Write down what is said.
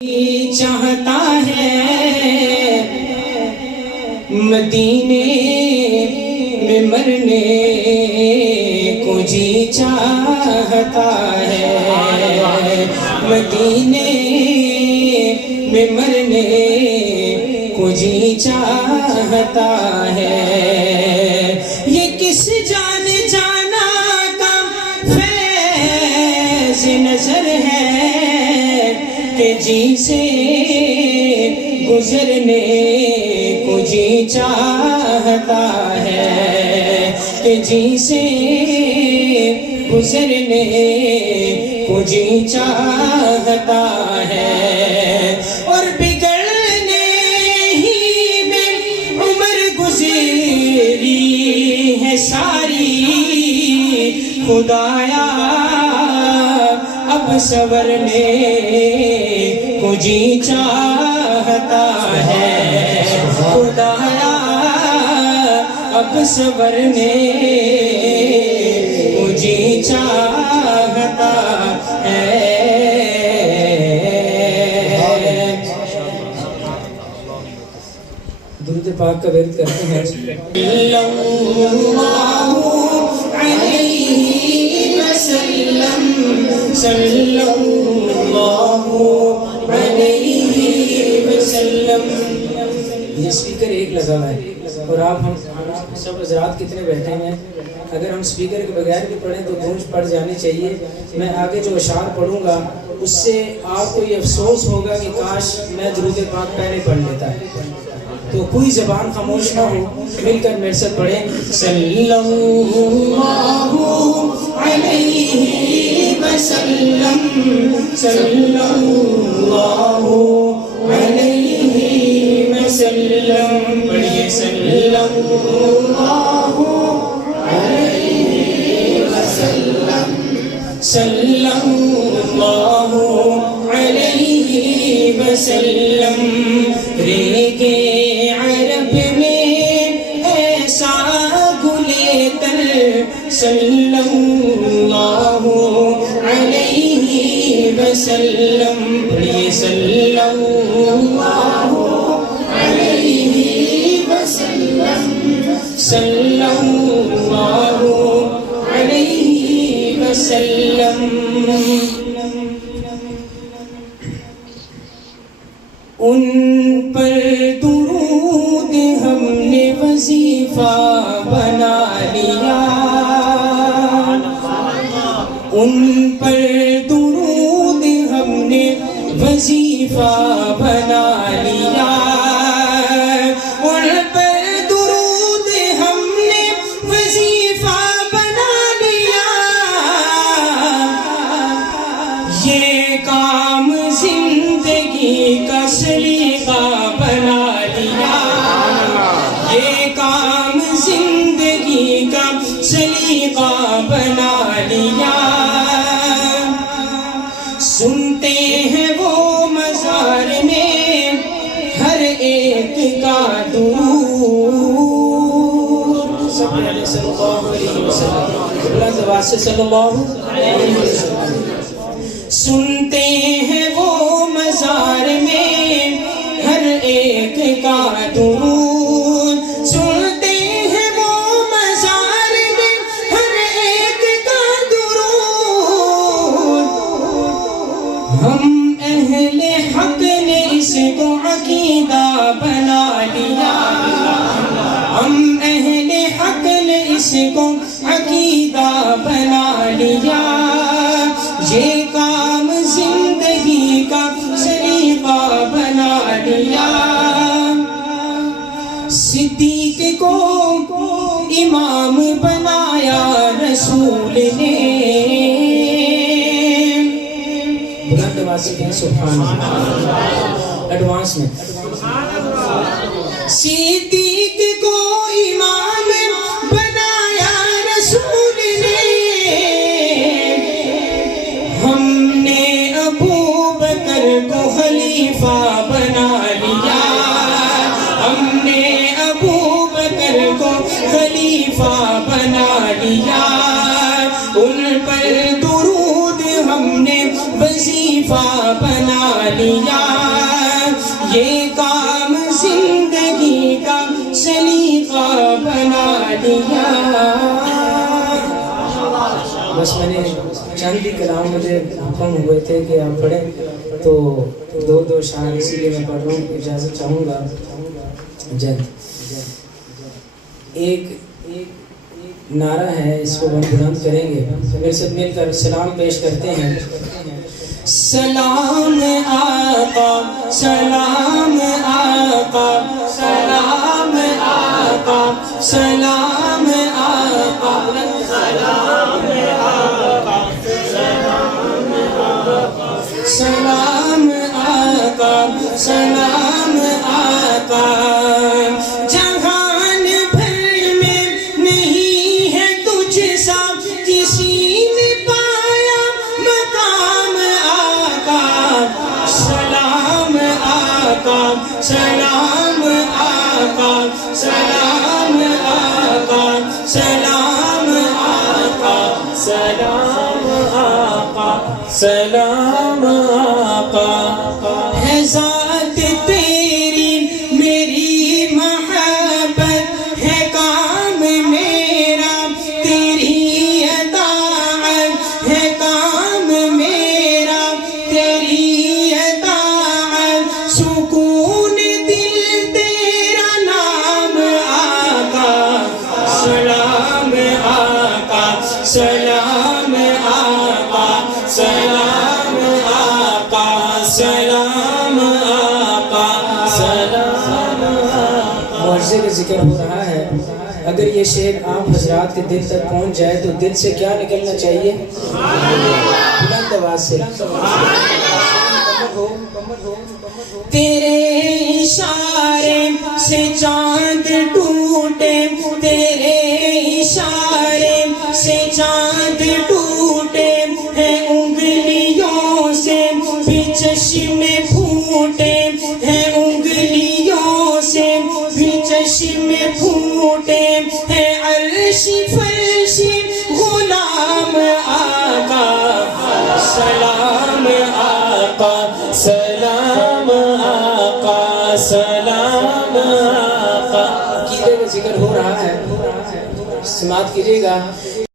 چاہتا ہے مدینے میں مرنے کو جی چاہتا ہے، مدینے میں مرنے کو جی چاہتا ہے۔ یہ کس جان جانا کا فیض نظر ہے کہ جی سے گزرنے کو جی چاہتا ہے، کہ جی سے گزرنے کو جی چاہتا ہے۔ اور بگڑنے ہی میں عمر گزری ہے ساری، خدایا اب سنورنے کو جی چاہتا ہے، خدایا اب سنورنے کو جی چاہتا ہے۔ درود پاک کا ورد کرتے ہیں۔ صلی اللہ علیہ وسلم۔ یہ اسپیکر ایک لگا ہوا ہے اور آپ ہم سب حضرات کتنے بیٹھے ہیں، اگر ہم اسپیکر کے بغیر بھی پڑھیں تو گونج پڑ جانی چاہیے۔ میں آگے جو اشعار پڑھوں گا اس سے آپ کو یہ افسوس ہوگا کہ کاش میں درود پاک پہلے پڑھ لیتا، تو کوئی زبان خاموش نہ ہو، مل کر میرے سے پڑھیں۔ صلی اللہ علیہ وسلم، صلی اللہ علیہ وسلم، پڑھیے صلی اللہ علیہ وسلم، صلی اللہ علیہ وسلم۔ ریگے عرب میں ایسا گلے تر، صلی اللہ علیہ وسلم، پڑھیے صلی اللہ علیہ وسلم، صلی اللہ علیہ وسلم۔ ان پر درود ہم نے وظیفہ بنا لیا، ان پر درود ہم نے وظیفہ بنا لیا، ان پر درود ہم نے وظیفہ بنا لیا، یہ کام زندگی کا سلیقہ بنا لیا، یہ کام زندگی کا سلیقہ بنا لیا۔ سنتے ہیں وہ مزار میں ہر ایک کا درود، صلی اللہ علیہ وسلم، بلند آواز سے صلی اللہ علیہ وسلم۔ سنتے ہیں وہ مزار میں ہر ایک کا درود، سنتے ہیں وہ مزار میں ہر ایک کا درود۔ ہم اہل حق نے اس کو عقیدہ بنا لیا، ہم اہل حق نے اس کو عقیدہ بنا لیا، یہ کام زندگی کا سلیقہ بنا لیا۔ صدیق کو امام بنایا رسول نے، بلند آواز سے کہیں سبحان اللہ، ایڈوانس میں۔ صدیق کو امام بنایا رسول نے، ہم نے ابو بکر کو خلیفہ بنا لیا، ہم نے ابو بکر کو خلیفہ بنا لیا، ان پر درود ہم نے وظیفہ بنا لیا۔ یہ کام زندگی کا سلیقہ بنا دیا. بس میں نے چند ہی کلام مجھے حکم ہوئے تھے کہ آپ پڑھیں، تو دو اشعار اسی لیے میں پڑھ رہا ہوں. اجازت چاہوں گا جد. ایک نعرہ ہے، اس کو ہم بلند کریں گے، میرے ساتھ مل کر سلام پیش کرتے ہیں. سلام آقا سلام آقا سلام آقا سلام آقا سلام آقا سلام آقا سلام آقا. جہان بھر میں نہیں ہے تجھ سا کسی نے پایا مقام آقا. سلام آقا سلام آقا سلام آقا سلام آقا سلام آقا سلام آقا. ہے ذات تیری میری محبت، ہے کام میرا تیری اطاعت، ہے کام میرا تیری اطاعت. سکون دل تیرا نام آقا. سلام آقا سلام آقا سلام آقا سلام آقا سلام آقا. معجزے کا ذکر ہو رہا ہے. اگر یہ شعر آپ حضرات کے دل تک پہنچ جائے تو دل سے کیا نکلنا چاہیے؟ بلند آواز سے. تیرے اشارے سے چاند ٹوٹے، تیرے اشارے سے چاند ٹوٹے، ہے انگلیوں سے بھی چشمے پھوٹے، ہے انگلیوں سے بھی چشمے پھوٹے. ہے عرش فرش غلام آقا. سلام آقا سلام آقا سلام آقا. عقیدے کا ذکر ہو رہا ہے، سماعت کیجیے گا.